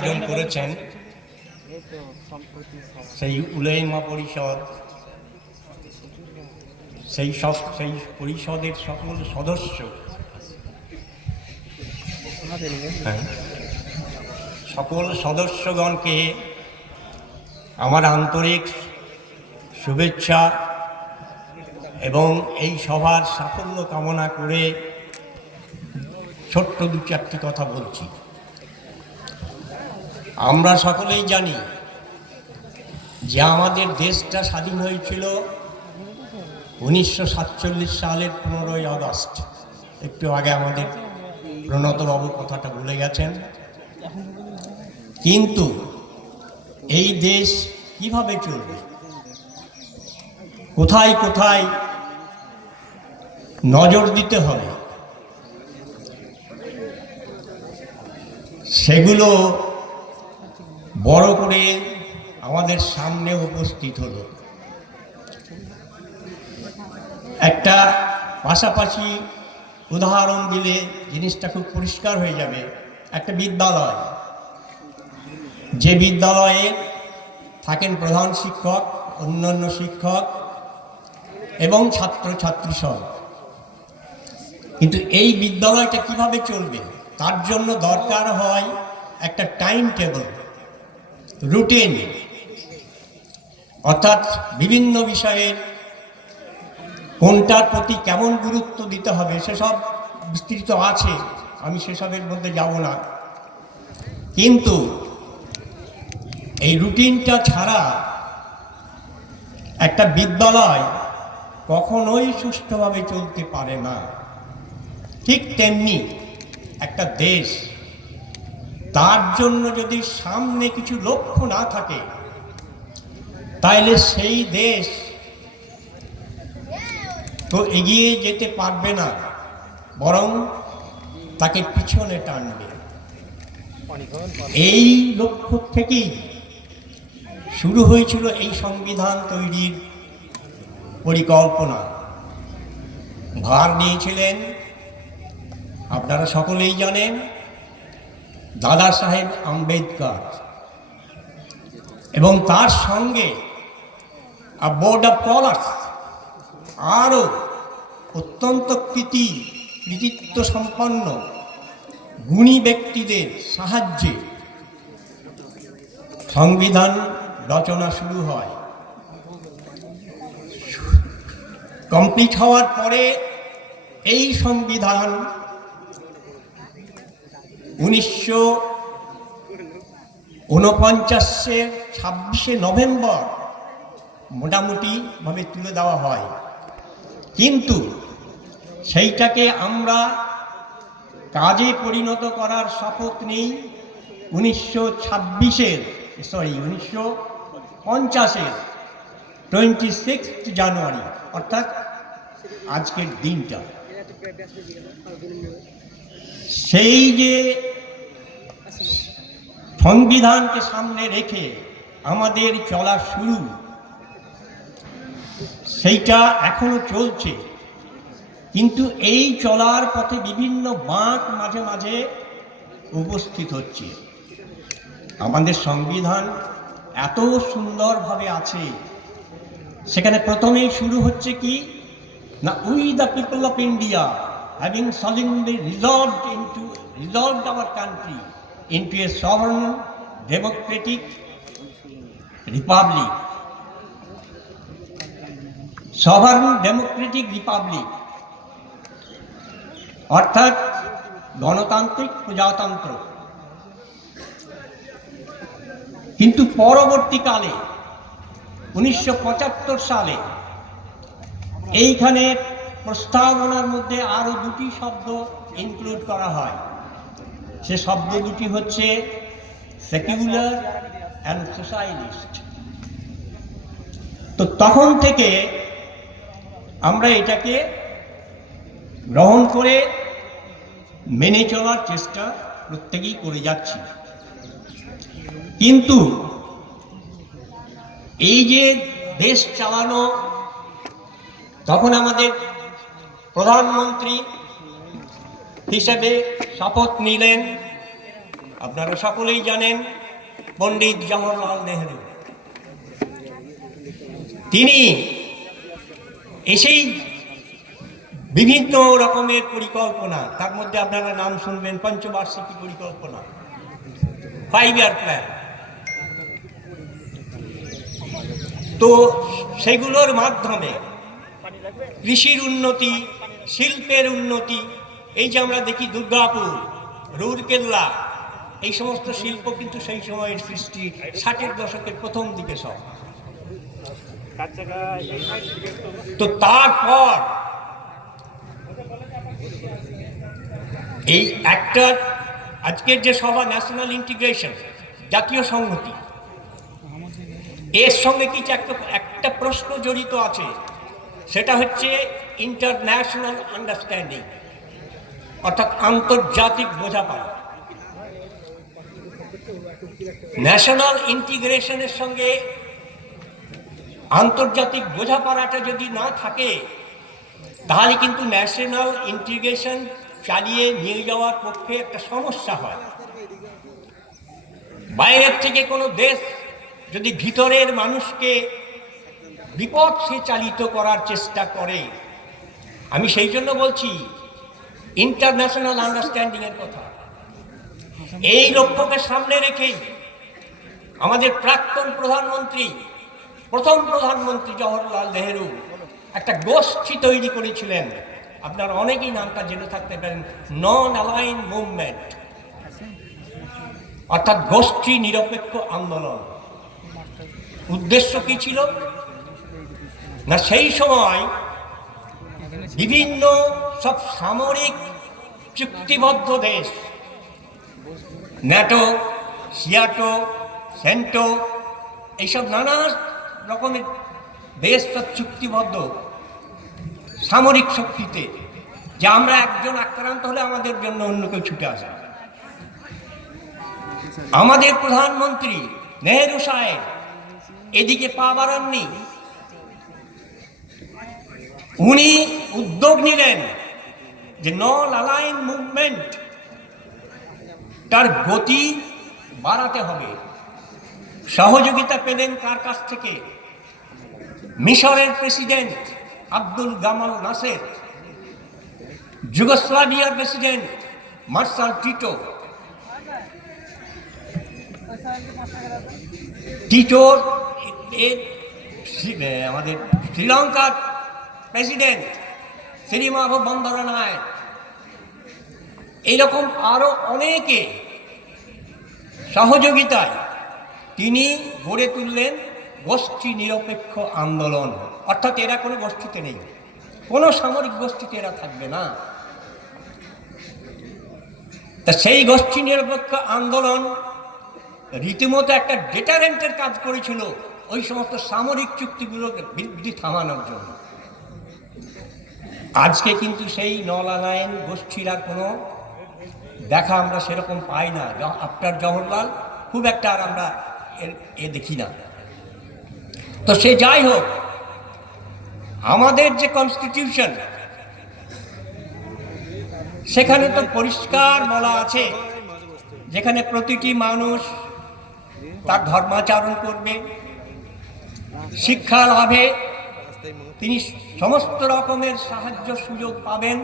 আয়োজন করেছেন সেই উলামা পরিষদ, সেই পরিষদের সকল সদস্য, সকল সদস্যগণকে আমার আন্তরিক শুভেচ্ছা এবং এই সভার সাফল্য কামনা করে ছোট্ট দু চারটি কথা বলছি। আমরা সকলেই জানি যে আমাদের দেশটা স্বাধীন হয়েছিল 1947 সালের 15ই আগস্ট। একটু আগে আমাদের প্রণতবাবু কথাটা ভুলে গেছেন। কিন্তু এই দেশ কিভাবে চলবে, কোথায় কোথায় নজর দিতে হবে, সেগুলো বড় করে আমাদের সামনে উপস্থিত হলো। একটা পাশাপাশি উদাহরণ দিলে জিনিসটা খুব পরিষ্কার হয়ে যাবে। একটা বিদ্যালয়, যে বিদ্যালয়ে থাকেন প্রধান শিক্ষক, অন্যান্য শিক্ষক এবং ছাত্রছাত্রী সহ, কিন্তু এই বিদ্যালয়টা কিভাবে চলবে তার জন্য দরকার হয় একটা টাইম টেবল, রুটিন, অর্থাৎ বিভিন্ন বিষয়ের কোনটার প্রতি কেমন গুরুত্ব দিতে হবে সেসব বিস্তৃত আছে, আমি সেসবের মধ্যে যাব না। কিন্তু এই রুটিনটা ছাড়া একটা বিদ্যালয় কখনোই সুষ্ঠুভাবে চলতে পারে না। ঠিক তেমনি একটা দেশ, তার জন্য যদি সামনে কিছু লক্ষ্য না থাকে তাহলে সেই দেশ তো এগিয়ে যেতে পারবে না, বরং তাকে পিছনে টানবে। এই লক্ষ্য থেকেই শুরু হয়েছিল এই সংবিধান তৈরির পরিকল্পনা। ভার নিয়েছিলেন, আপনারা সকলেই জানেন, দাদা সাহেব আম্বেদকর, এবং তার সঙ্গে বোর্ড অফ স্কলার্স আরও অত্যন্ত কৃতিত্ব সম্পন্ন গুণী ব্যক্তিদের সাহায্যে সংবিধান রচনা শুরু হয়। কমপ্লিট হওয়ার পরে এই সংবিধান 1949-এর 26শে নভেম্বর মোটামুটি ভাবে তুলে দেওয়া হয়। কিন্তু সেইটাকে আমরা কাজে পরিণত করার শপথ নেই 1950-এর 26 জানুয়ারি, অর্থাৎ আজকের দিনটা। সেই যে সংবিধানকে সামনে রেখে আমাদের চলা শুরু, সেইটা এখনো চলছে। কিন্তু এই চলার পথে বিভিন্ন বাঁক মাঝে মাঝে উপস্থিত হচ্ছে। আমাদের সংবিধান এত সুন্দরভাবে আছে, সেখানে প্রথমেই শুরু হচ্ছে কি না, we the people of India having solemnly resolved our country into a sovereign democratic republic, অর্থাৎ গণতান্ত্রিক প্রজাতন্ত্র। কিন্তু পরবর্তীকালে 1975 সালে এইখানে প্রস্তাবনার মধ্যে আরো দুটি শব্দ ইনক্লুড করা হয়। সে শব্দ দুটি হচ্ছে সেকুলার অ্যান্ড সোশ্যালিস্ট। তো তখন থেকে আমরা এটাকে গ্রহণ করে মেনে চলার চেষ্টা প্রত্যেকেই করে যাচ্ছি। কিন্তু এই যে দেশ চালানো, তখন আমাদের প্রধানমন্ত্রী হিসেবে শপথ নিলেন আপনারা সকলেই জানেন পণ্ডিত জওহরলাল নেহেরু। তিনি এসেই বিভিন্ন রকমের পরিকল্পনা, তার মধ্যে আপনারা নাম শুনবেন পঞ্চবার্ষিকী পরিকল্পনা, 5 ইয়ার প্ল্যান। তো সেগুলোর মাধ্যমে কৃষির উন্নতি, শিল্পের উন্নতি, এই যে আমরা দেখি দুর্গাপুর, রুরকেল্লা, এই সমস্ত শিল্প কিন্তু সেই সময়ের সৃষ্টি 60-এর দশকের প্রথম দিকে সব। তো তারপর এই একটা আজকের যে সভা, ন্যাশনাল ইন্টিগ্রেশন, জাতীয় সংহতি, এর সঙ্গে কিছু একটা প্রশ্ন জড়িত আছে, সেটা হচ্ছে ইন্টারন্যাশনাল আন্ডারস্ট্যান্ডিং, অর্থাৎ আন্তর্জাতিক বোঝাপড়া। ন্যাশনাল ইন্টিগ্রেশনের সঙ্গে আন্তর্জাতিক বোঝাপড়াটা যদি না থাকে, তাহলে কিন্তু ন্যাশনাল ইন্টিগ্রেশন চালিয়ে নিয়ে যাওয়ার পক্ষে একটা সমস্যা হয়। বাইরের থেকে কোনো দেশ যদি ভিতরের মানুষকে বিপথে চালিত করার চেষ্টা করে, আমি সেই জন্য বলছি ইন্টারন্যাশনাল আন্ডারস্ট্যান্ডিং এর কথা। এই লক্ষ্যকে সামনে রেখেই আমাদের প্রাক্তন প্রধানমন্ত্রী, প্রথম প্রধানমন্ত্রী জওহরলাল নেহেরু একটা গোষ্ঠী তৈরি করেছিলেন। আপনারা অনেকেই নামটা জেনে থাকতে পারেন, নন অ্যালাইন মুভমেন্ট, অর্থাৎ গোষ্ঠী নিরপেক্ষ আন্দোলন। উদ্দেশ্য কি ছিল না, সেই সময় বিভিন্ন সব সামরিক চুক্তিবদ্ধ দেশ, ন্যাটো, সিয়াটো, সেন্টো, এইসব নানা রকমের দেশ সব চুক্তিবদ্ধ সামরিক শক্তিতে, যে আমরা একজন আক্রান্ত হলে আমাদের জন্য অন্য কেউ ছুটে আসে। আমাদের প্রধানমন্ত্রী নেহেরু সাহেব এদিকে পা বাড়াননি। উনি উদ্যোগ নিলেন যে নন অ্যালাইন মুভমেন্ট তার গতি বাড়াতে হবে। সহযোগিতা পেলেন কার কাছ থেকে? মিশরের প্রেসিডেন্ট আব্দুল গামাল নাসের, যুগোস্লাভিয়ার প্রেসিডেন্ট মার্শাল টিটো, টিটোর আমাদের শ্রীলঙ্কার প্রেসিডেন্ট শ্রীমাভ বন্দরনায়ক, এইরকম আরো অনেকে সহযোগিতায় তিনি গড়ে তুললেন গোষ্ঠী নিরপেক্ষ আন্দোলন। অর্থাৎ এরা কোনো গোষ্ঠীতে নেই, কোনো সামরিক গোষ্ঠীতে এরা থাকবে না। তা সেই গোষ্ঠী নিরপেক্ষ আন্দোলন রীতিমতো একটা ডেটারেন্টের কাজ করেছিল ওই সমস্ত সামরিক চুক্তিগুলোকে বৃদ্ধি থামানোর জন্য। আজকে কিন্তু সেই নন অ্যালাইন গোষ্ঠীর আর কোনো দেখা আমরা সেরকম পাই না। আফটার জওহরলাল খুব একটা আর আমরা এ দেখি না। তো সে যাই হোক, আমাদের যে কনস্টিটিউশন, সেখানে তো পরিষ্কার বলা আছে, যেখানে প্রতিটি মানুষ তার ধর্মাচরণ করবে, শিক্ষা লাভে তিনি সমস্ত রকমের সাহায্য সুযোগ পাবেন,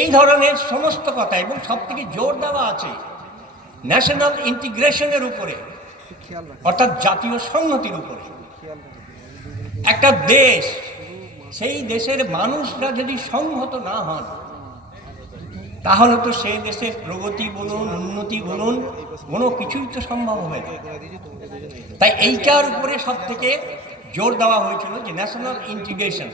এই ধরনের সমস্ত কথা। এবং সব থেকে জোর দেওয়া আছে ন্যাশনাল ইন্টিগ্রেশনের উপরে, অর্থাৎ জাতীয় সংহতির উপরে। একটা দেশ, সেই দেশের মানুষরা যদি সংহত না হন, তাহলে তো সেই দেশের প্রগতি বলুন, উন্নতি বলুন, কোনো কিছুই তো সম্ভব হবে না। তাই এইটার উপরে সব থেকে জোর দেওয়া হয়েছিল যে ন্যাশনাল ইন্টিগ্রেশন।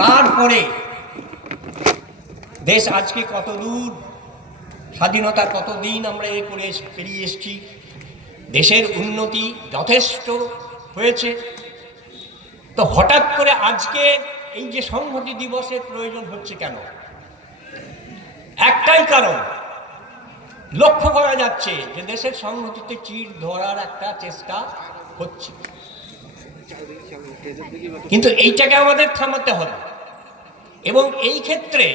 তারপরে দেশ আজকে কত দূর, স্বাধীনতার কতদিন আমরা এ করে পেরিয়ে এসেছি, দেশের উন্নতি যথেষ্ট হয়েছে। তো হঠাৎ করে আজকে এই যে সংহতি দিবসের প্রয়োজন হচ্ছে কেন? একটাই কারণ, লক্ষ্য করা যাচ্ছে যে দেশের সংহতিতে চির ধরার একটা চেষ্টা হচ্ছে, কিন্তু এইটাকে আমাদের থামাতে হবে। এবং এই ক্ষেত্রে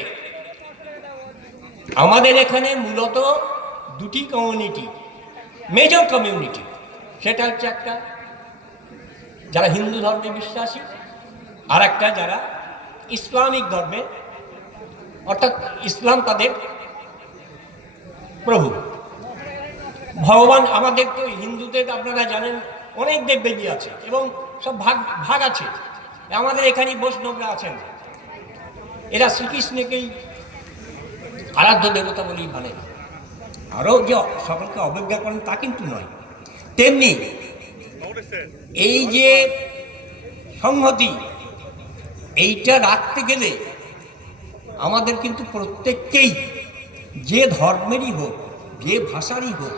আমাদের এখানে মূলত দুটি কমিউনিটি, মেজর কমিউনিটি। সেটা হচ্ছে একটা যারা হিন্দু ধর্মে বিশ্বাসী, আর একটা যারা ইসলামিক ধর্মে, অর্থাৎ ইসলাম তাদের প্রভু। ভগবান আমাদের তো হিন্দুদের আপনারা জানেন অনেক দেবদেবী আছে এবং সব ভাগ ভাগ আছে। আমাদের এখানে বৈষ্ণবরা আছেন, এরা শ্রীকৃষ্ণকেই আরাধ্য দেবতা বলেই মানে, আরও যে সকলকে অবজ্ঞা করেন তা কিন্তু নয়। তেমনি এই যে সংহতি, এইটা রাখতে গেলে আমাদের কিন্তু প্রত্যেককেই, যে ধর্মেরই হোক, যে ভাষারই হোক,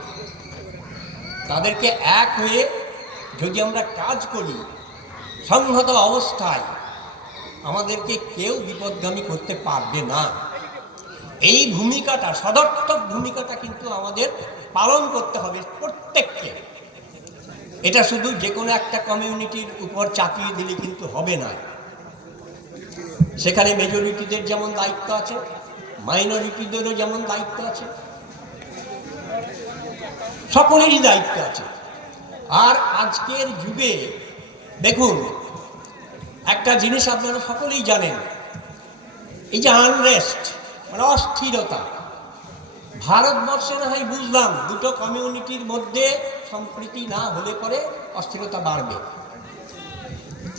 তাদেরকে এক হয়ে যদি আমরা কাজ করি, সংহত অবস্থায় আমাদেরকে কেউ বিপদগামী করতে পারবে না। এই ভূমিকাটা, সদর্থক ভূমিকাটা কিন্তু আমাদের পালন করতে হবে প্রত্যেককে। এটা শুধু যে কোনো একটা কমিউনিটির উপর চাপিয়ে দিলে কিন্তু হবে না। সেখানে মেজরিটিদের যেমন দায়িত্ব আছে, মাইনরিটিদেরও যেমন দায়িত্ব আছে, সকলেরই দায়িত্ব আছে। আর আজকের যুগে দেখুন, একটা জিনিস আপনারা সকলেই জানেন, এই যে আনরেস্ট মানে অস্থিরতা, ভারতবর্ষে না হয় বুঝলাম দুটো কমিউনিটির মধ্যে সম্প্রীতি না হলে পরে অস্থিরতা বাড়বে,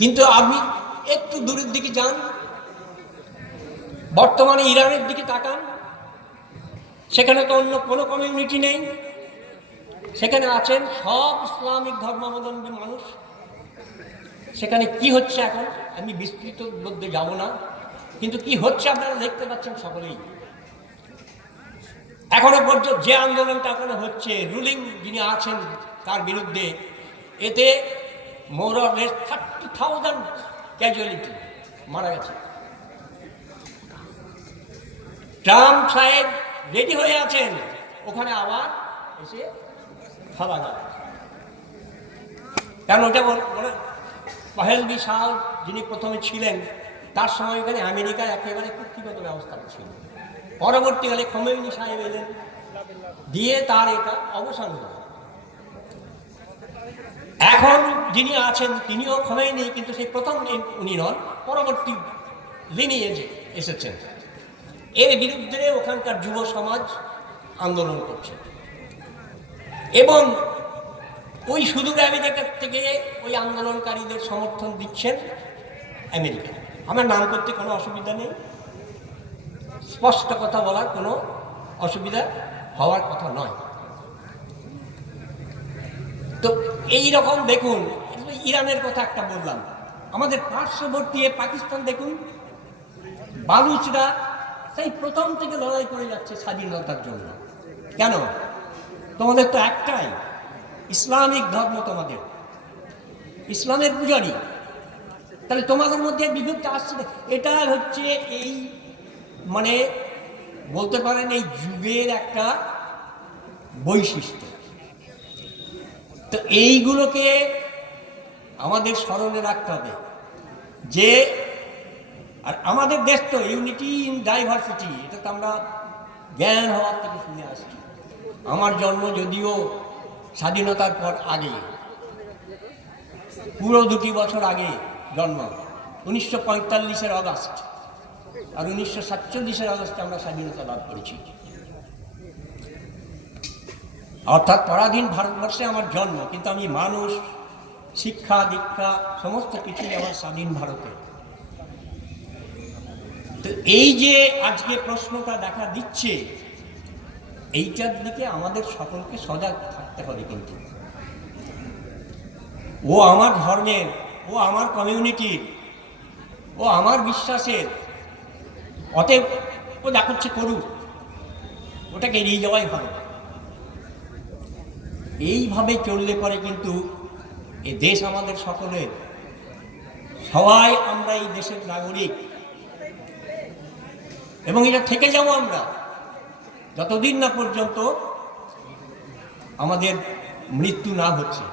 কিন্তু আপনি একটু দূরের দিকে যান, বর্তমানে ইরানের দিকে তাকান, সেখানে তো অন্য কোনো কমিউনিটি নেই, সেখানে আছেন সব ইসলামিক ধর্মাবলম্বী মানুষ। সেখানে কি হচ্ছে এখন আমি বিস্তৃত মধ্যে যাব না, কিন্তু কি হচ্ছে আপনারা দেখতে পাচ্ছেন সকলেই। এখনো পর্যন্ত যে আন্দোলনটা এখনো হচ্ছে, রুলিং যিনি আছেন তার বিরুদ্ধে, এতে মোর অর লেস 30,000 ক্যাজুয়ালিটি মারা গেছে। ট্রাম্প সাহেব রেডি হয়ে আছেন ওখানে আবার এসে খাওয়া যাবে, কারণ ওটা পাহেলভি শাহ যিনি প্রথমে ছিলেন, তার সময় এখানে আমেরিকা একেবারে কুক্ষিগত ব্যবস্থা ছিল। পরবর্তীকালে খোমেনি সাহেব এলেন, দিয়ে তার এটা অবসান হল। এখন যিনি আছেন তিনিও খোমেনি, কিন্তু সেই প্রথম উনি নন, পরবর্তী লিনিয়েজে এসেছেন। এর বিরুদ্ধে ওখানকার যুব সমাজ আন্দোলন করছে এবং ওই সুদূর আমেরিকার থেকে ওই আন্দোলনকারীদের সমর্থন দিচ্ছেন আমেরিকা। আমার নাম করতে কোনো অসুবিধা নেই, স্পষ্ট কথা বলার কোনো অসুবিধা হওয়ার কথা নয়। তো এই রকম দেখুন, ইরানের কথা একটা বললাম, আমাদের পার্শ্ববর্তী পাকিস্তান দেখুন, বালুচরা সেই প্রথম থেকে লড়াই করে যাচ্ছে স্বাধীনতার জন্য। কেন? তোমাদের তো একটাই ইসলামিক ধর্ম, তোমাদের ইসলামের পূজারী, তাহলে তোমাদের মধ্যে বিভক্তি আসছে। এটা হচ্ছে এই মানে বলতে পারেন এই যুগের একটা বৈশিষ্ট্য। তো এইগুলোকে আমাদের স্মরণে রাখতে হবে যে, আর আমাদের দেশ তো ইউনিটি ইন ডাইভার্সিটি, এটা তো আমরা জ্ঞান হওয়ার থেকে শুনে আসছি। আমার জন্ম যদিও স্বাধীনতার পর আগে, পুরো 2 বছর আগে জন্ম, 1945-এর অগাস্ট, আর 1947-এর অগাস্টে আমরা স্বাধীনতা লাভ করেছি। অর্থাৎ পরাধীন ভারতবর্ষে আমার জন্ম, কিন্তু আমি মানুষ, শিক্ষা দীক্ষা সমস্ত কিছুই আমার স্বাধীন ভারতে। তো এই যে আজকে প্রশ্নটা দেখা দিচ্ছে, এইটার দিকে আমাদের সকলকে সজাগ থাকতে হবে। কিন্তু ও আমার ধর্মের, ও আমার কমিউনিটির, ও আমার বিশ্বাসের, অতএব ও যা করছে করুক, ওটাকে এড়িয়ে যাওয়াই ভালো। এইভাবে চললে পরে কিন্তু এ দেশ আমাদের সকলের, সবাই আমরা এই দেশের নাগরিক, এবং এটা থেকে যাবো আমরা যতদিন না পর্যন্ত আমাদের মৃত্যু না হচ্ছে।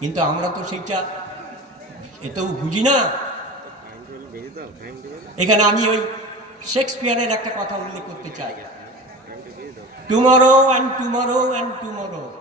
কিন্তু আমরা তো সেইটা এতেও বুঝি না। এখানে আমি ওই শেক্সপিয়ারের একটা কথা উল্লেখ করতে চাই। tomorrow and tomorrow and tomorrow.